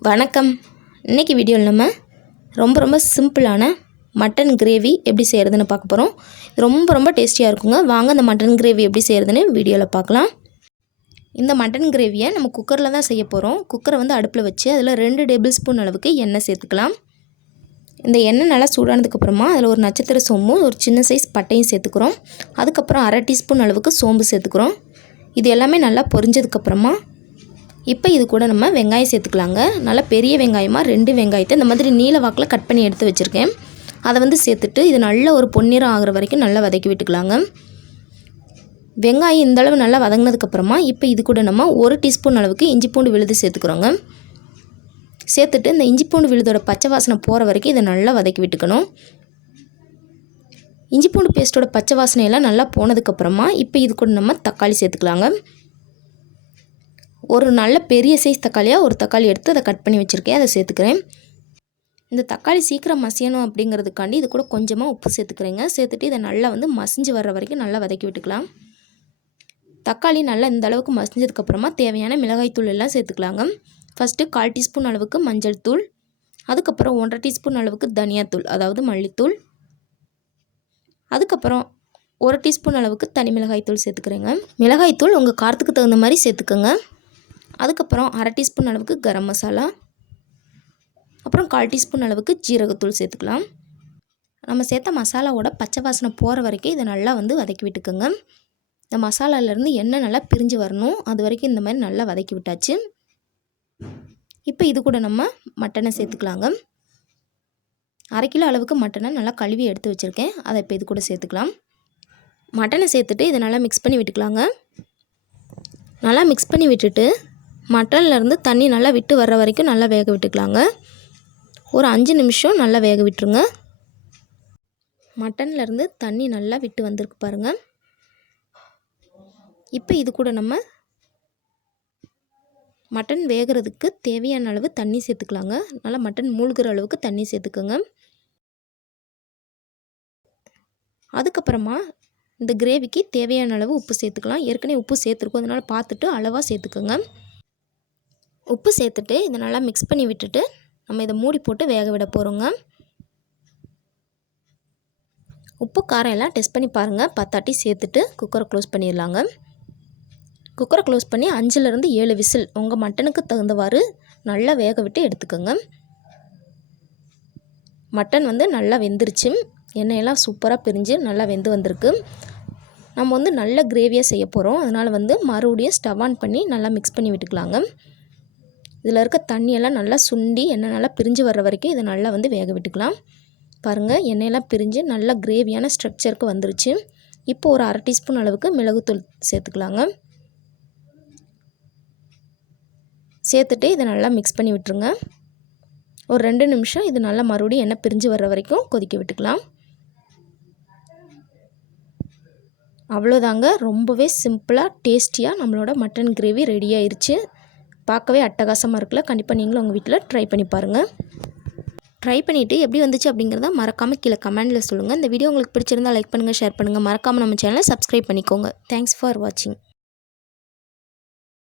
வணக்கம். இன்றைக்கி வீடியோவில் நம்ம ரொம்ப சிம்பிளான மட்டன் கிரேவி எப்படி செய்கிறதுன்னு பார்க்க போகிறோம். ரொம்ப டேஸ்டியாக இருக்குங்க. வாங்க இந்த மட்டன் கிரேவி எப்படி செய்கிறதுன்னு வீடியோவில் பார்க்கலாம். இந்த மட்டன் கிரேவியை நம்ம குக்கரில் தான் செய்ய போகிறோம். குக்கரை வந்து அடுப்பில் வச்சு அதில் 2 டேபிள் ஸ்பூன் அளவுக்கு எண்ணெய் சேர்த்துக்கலாம். இந்த எண்ணெய் நல்லா சூடானதுக்கப்புறமா அதில் ஒரு நட்சத்திர சோம்பும் ஒரு சின்ன சைஸ் பட்டையும் சேர்த்துக்கிறோம். அதுக்கப்புறம் 1/2 டீஸ்பூன் அளவுக்கு சோம்பு சேர்த்துக்கிறோம். இது எல்லாமே நல்லா பொரிஞ்சதுக்கப்புறமா இப்போ இது கூட நம்ம வெங்காயம் சேர்த்துக்கலாங்க. நல்லா பெரிய வெங்காயமாக 2 வெங்காயத்தை இந்த மாதிரி நீல வாக்கில் கட் பண்ணி எடுத்து வச்சுருக்கேன். அதை வந்து சேர்த்துட்டு இது நல்ல ஒரு பொன்னிறம் ஆகிற வரைக்கும் நல்லா வதக்கி விட்டுக்கலாங்க. வெங்காயம் இந்தளவு நல்லா வதங்கினதுக்கப்புறமா இப்போ இது கூட நம்ம 1 டீஸ்பூன் அளவுக்கு இஞ்சி பூண்டு விழுது சேர்த்துக்கிறோங்க. சேர்த்துட்டு இந்த இஞ்சி பூண்டு விழுதோட பச்சை வாசனை போகிற வரைக்கும் இதை நல்லா வதக்கி விட்டுக்கணும். இஞ்சி பூண்டு பேஸ்ட்டோட பச்சை வாசனையெல்லாம் நல்லா போனதுக்கப்புறமா இப்போ இது கூட நம்ம தக்காளி சேர்த்துக்கலாங்க. ஒரு நல்ல பெரிய சைஸ் தக்காளியாக ஒரு தக்காளி எடுத்து அதை கட் பண்ணி வச்சுருக்கேன், அதை சேர்த்துக்கிறேன். இந்த தக்காளி சீக்கிரம் மசியணும் அப்படிங்கிறதுக்காண்டி இது கூட கொஞ்சமாக உப்பு சேர்த்துக்கிறேங்க. சேர்த்துட்டு இதை நல்லா வந்து மசிஞ்சு வர்ற வரைக்கும் நல்லா வதக்கி விட்டுக்கலாம். தக்காளி நல்லா இந்த அளவுக்கு மசிஞ்சதுக்கப்புறமா தேவையான மிளகாய்த்தூள் எல்லாம் சேர்த்துக்கலாங்க. ஃபஸ்ட்டு 1/4 டீஸ்பூன் அளவுக்கு மஞ்சள் தூள், அதுக்கப்புறம் 1/2 டீஸ்பூன் அளவுக்கு தனியாத்தூள் அதாவது மல்லித்தூள், அதுக்கப்புறம் 1 டீஸ்பூன் அளவுக்கு தனி மிளகாய்த்தூள் சேர்த்துக்கிறேங்க. மிளகாய்த்தூள் உங்கள் காரத்துக்கு தகுந்த மாதிரி சேர்த்துக்கோங்க. அதுக்கப்புறம் 1/2 டீஸ்பூன் அளவுக்கு கரம் மசாலா, அப்புறம் 1/4 டீஸ்பூன் அளவுக்கு ஜீரகத்தூள் சேர்த்துக்கலாம். நம்ம சேர்த்த மசாலாவோட பச்சை வாசனை போகிற வரைக்கும் இதை நல்லா வந்து வதக்கி விட்டுக்கோங்க. இந்த மசாலாலேருந்து எண்ணெய் நல்லா பிரிஞ்சு வரணும், அது வரைக்கும் இந்த மாதிரி நல்லா வதக்கி விட்டாச்சு. இப்போ இது கூட நம்ம மட்டனை சேர்த்துக்கலாங்க. 1/2 கிலோ அளவுக்கு மட்டனை நல்லா கழுவி எடுத்து வச்சுருக்கேன், அதை இப்போ இது கூட சேர்த்துக்கலாம். மட்டனை சேர்த்துட்டு இதை நல்லா மிக்ஸ் பண்ணி விட்டுக்கலாங்க. நல்லா மிக்ஸ் பண்ணி விட்டுட்டு மட்டன்லேருந்து தண்ணி நல்லா விட்டு வர்ற வரைக்கும் நல்லா வேக விட்டுக்கலாங்க. ஒரு 5 நிமிஷம் நல்லா வேக விட்டுருங்க. மட்டன்லேருந்து தண்ணி நல்லா விட்டு வந்திருக்கு பாருங்கள். இப்போ இது கூட நம்ம மட்டன் வேகிறதுக்கு தேவையான அளவு தண்ணி சேர்த்துக்கலாங்க. நல்லா மட்டன் மூழ்கிற அளவுக்கு தண்ணி சேர்த்துக்கோங்க. அதுக்கப்புறமா இந்த கிரேவிக்கு தேவையான அளவு உப்பு சேர்த்துக்கலாம். ஏற்கனவே உப்பு சேர்த்துருக்கோம், அதனால் பார்த்துட்டு அளவாக சேர்த்துக்கோங்க. உப்பு சேர்த்துட்டு இதை நல்லா மிக்ஸ் பண்ணி விட்டுட்டு நம்ம இதை மூடி போட்டு வேக விட போகிறோங்க. உப்பு காரம் எல்லாம் டெஸ்ட் பண்ணி பாருங்கள். பத்தாட்டி சேர்த்துட்டு குக்கரை க்ளோஸ் பண்ணிடலாங்க. குக்கரை க்ளோஸ் பண்ணி 5லேருந்து 7 விசில் உங்கள் மட்டனுக்கு தகுந்தவாறு நல்லா வேக விட்டு எடுத்துக்கோங்க. மட்டன் வந்து நல்லா வெந்துருச்சு, எண்ணெயெல்லாம் சூப்பராக பிரிஞ்சு நல்லா வெந்து வந்திருக்கு. நம்ம வந்து நல்ல கிரேவியாக செய்ய போகிறோம், அதனால் வந்து மறுபடியும் ஸ்டவ் ஆன் பண்ணி நல்லா மிக்ஸ் பண்ணி விட்டுக்கலாங்க. இதில் இருக்க தண்ணியெல்லாம் நல்லா சுண்டி எண்ணெய் நல்லா பிரிஞ்சு வர்ற வரைக்கும் இதை நல்லா வந்து வேக விட்டுக்கலாம். பாருங்கள், எண்ணெயெல்லாம் பிரிஞ்சு நல்லா கிரேவியான ஸ்ட்ரக்சருக்கு வந்துருச்சு. இப்போ ஒரு 1/2 டீஸ்பூன் அளவுக்கு மிளகுத்தூள் சேர்த்துக்கலாங்க. சேர்த்துட்டு இதை நல்லா மிக்ஸ் பண்ணி விட்டுருங்க. ஒரு 2 நிமிஷம் இது நல்லா மறுபடியும் எண்ணெய் பிரிஞ்சு வர்ற வரைக்கும் கொதிக்க விட்டுக்கலாம். அவ்வளோதாங்க, ரொம்பவே சிம்பிளாக டேஸ்டியாக நம்மளோட மட்டன் கிரேவி ரெடி ஆயிடுச்சு. பார்க்கவே அட்டகாசமாக இருக்குல்ல. கண்டிப்பாக நீங்களும் உங்கள் வீட்டில் ட்ரை பண்ணி பாருங்கள். ட்ரை பண்ணிவிட்டு எப்படி வந்துச்சு அப்படிங்கிறத மறக்காமல் கீழே கமெண்டில் சொல்லுங்கள். இந்த வீடியோ உங்களுக்கு பிடிச்சிருந்தால் லைக் பண்ணுங்கள், ஷேர் பண்ணுங்கள். மறக்காமல் நம்ம சேனலை சப்ஸ்கிரைப் பண்ணிக்கோங்க. தேங்க்ஸ் ஃபார் வாட்சிங்.